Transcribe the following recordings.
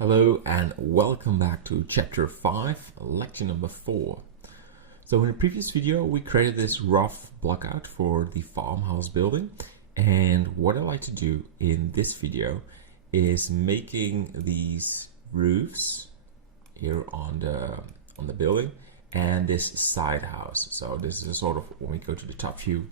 Hello and welcome back to chapter 5, lecture number 4. So in the previous video we created this rough blockout for the farmhouse building, and what I like to do in this video is making these roofs here on the building and this side house. So this is a sort of, when we go to the top view,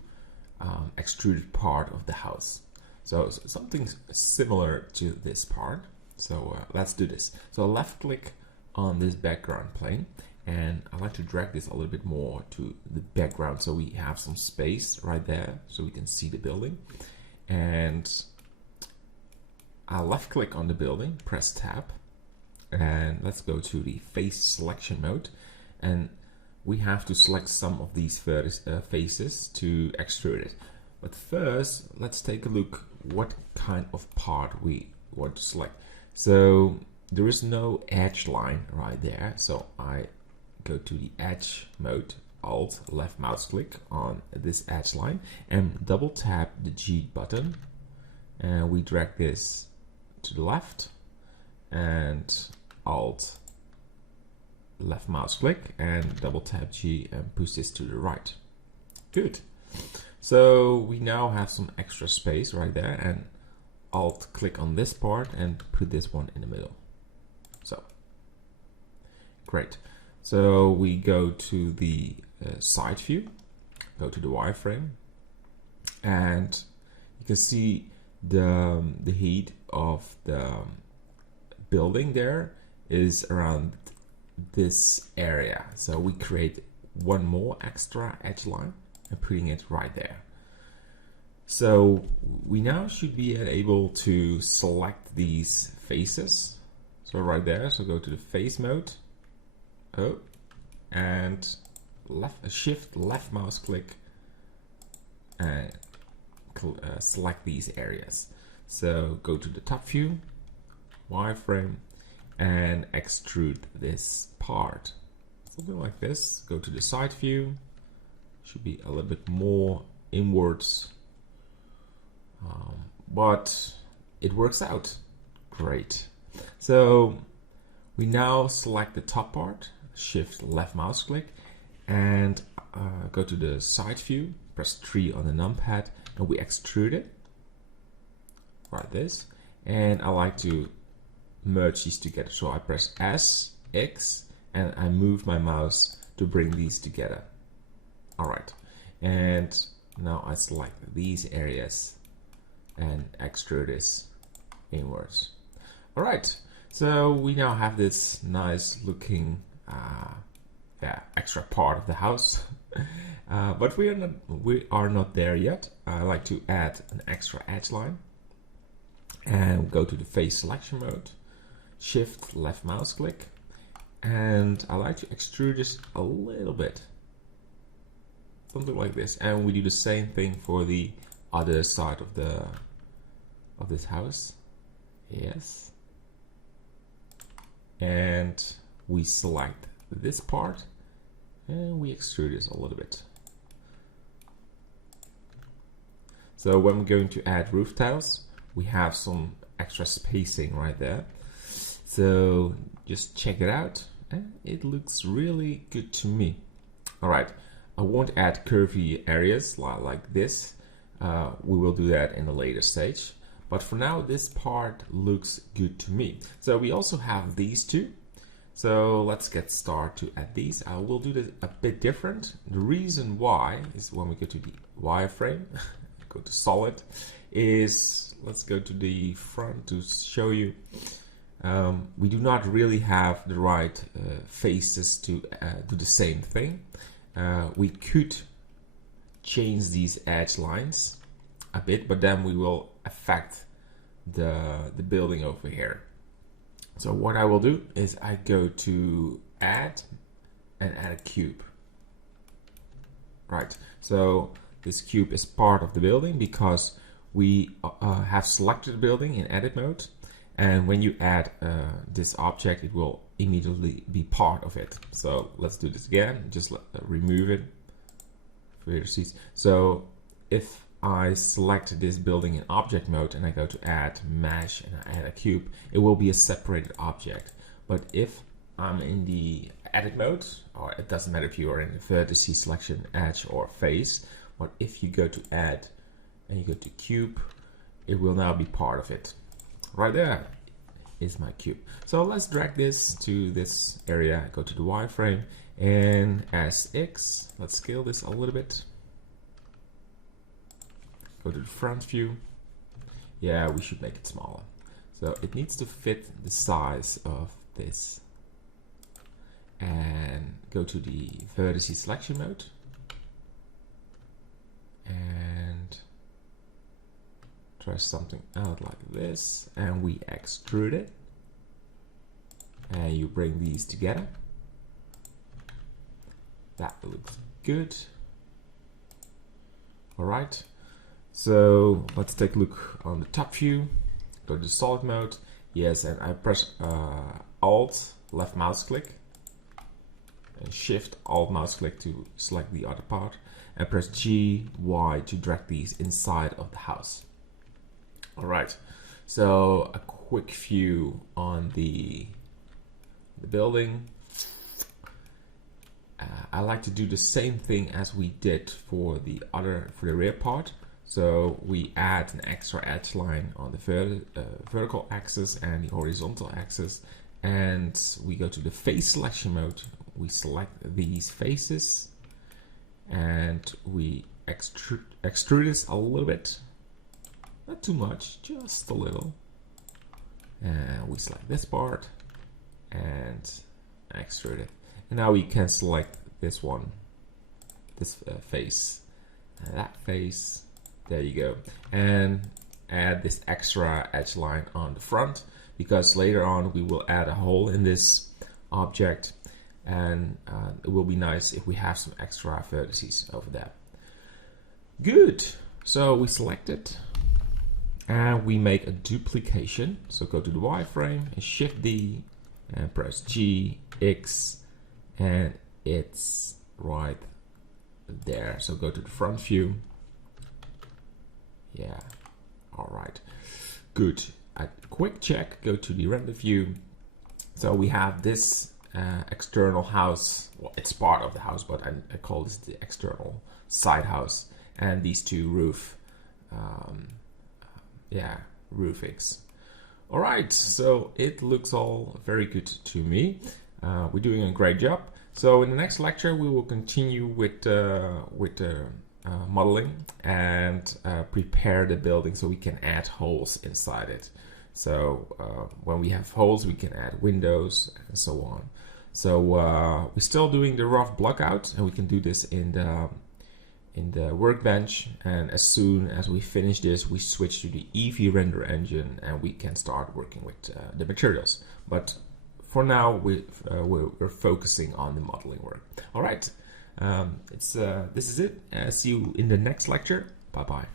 extruded part of the house. So something similar to this part. So let's do this. So left click on this background plane, and I like to drag this a little bit more to the background so we have some space right there so we can see the building. And I'll left click on the building, press tab, and let's go to the face selection mode, and we have to select some of these faces to extrude it. But first let's take a look what kind of part we want to select. So there is no edge line right there, so I go to the edge mode, Alt left mouse click on this edge line and double tap the G button, and we drag this to the left, and Alt left mouse click and double tap G and push this to the right. Good. So we now have some extra space right there, and Alt click on this part and put this one in the middle. So great. So we go to the side view, go to the wireframe, and you can see the heat of the building there is around this area. So we create one more extra edge line and putting it right there. So we now should be able to select these faces. So right there, so go to the face mode, and shift left mouse click and select these areas. So go to the top view, wireframe, and extrude this part. Something like this. Go to the side view, should be a little bit more inwards. But it works out great. So we now select the top part, shift left mouse click, and go to the side view, press 3 on the numpad, and we extrude it like this. And I like to merge these together, so I press S, X, and I move my mouse to bring these together. Alright, and now I select these areas and extrude this inwards. All right, so we now have this nice looking extra part of the house. But we are not there yet. I like to add an extra edge line, and go to the face selection mode, shift left mouse click, and I like to extrude this a little bit, something like this. And we do the same thing for the other side of this house. Yes, and we select this part and we extrude this a little bit. So when we're going to add roof tiles, we have some extra spacing right there, so just check it out, and it looks really good to me. All right, I won't add curvy areas like this. We will do that in a later stage, but for now this part looks good to me. So we also have these two, so let's get started to add these. I will do this a bit different. The reason why is when we go to the wireframe, go to solid, is let's go to the front to show you. We do not really have the right faces to do the same thing. We could change these edge lines a bit, but then we will affect the building over here. So what I will do is I go to add and add a cube. Right, so this cube is part of the building because we have selected the building in edit mode, and when you add this object, it will immediately be part of it. So let's do this again, just remove it. So if I select this building in object mode and I go to add mesh and I add a cube, it will be a separated object. But if I'm in the edit mode, or it doesn't matter if you are in the vertices selection, edge or face, but if you go to add and you go to cube, it will now be part of it. Right there is my cube. So let's drag this to this area, go to the wireframe, and as X, let's scale this a little bit. Go to the front view. Yeah, we should make it smaller. So it needs to fit the size of this. And go to the vertices selection mode. And try something out like this. And we extrude it. And you bring these together. That looks good. All right. So let's take a look on the top view. Go to solid mode. Yes, and I press Alt, left mouse click, and Shift, Alt mouse click to select the other part, and press G, Y to drag these inside of the house. All right. So a quick view on the building. I like to do the same thing as we did for the rear part. So we add an extra edge line on the vertical axis and the horizontal axis, and we go to the face selection mode. We select these faces and we extrude this a little bit, not too much, just a little. And we select this part and extrude it. And now we can select this one, this face, and that face. There you go. And add this extra edge line on the front, because later on we will add a hole in this object, and it will be nice if we have some extra vertices over there. Good. So we select it and we make a duplication. So go to the wireframe and Shift D and press G, X, and it's right there. So go to the front view. Yeah, all right, good. A quick check, go to the render view. So we have this external house. Well, it's part of the house, but I call this the external side house, and these two roofs. All right, so it looks all very good to me. We're doing a great job. So in the next lecture, we will continue with modeling and prepare the building so we can add holes inside it. So when we have holes, we can add windows and so on. So we're still doing the rough block out, and we can do this in the workbench. And as soon as we finish this, we switch to the Eevee render engine and we can start working with the materials. But for now, we're focusing on the modeling work. All right. This is it. See you in the next lecture. Bye bye.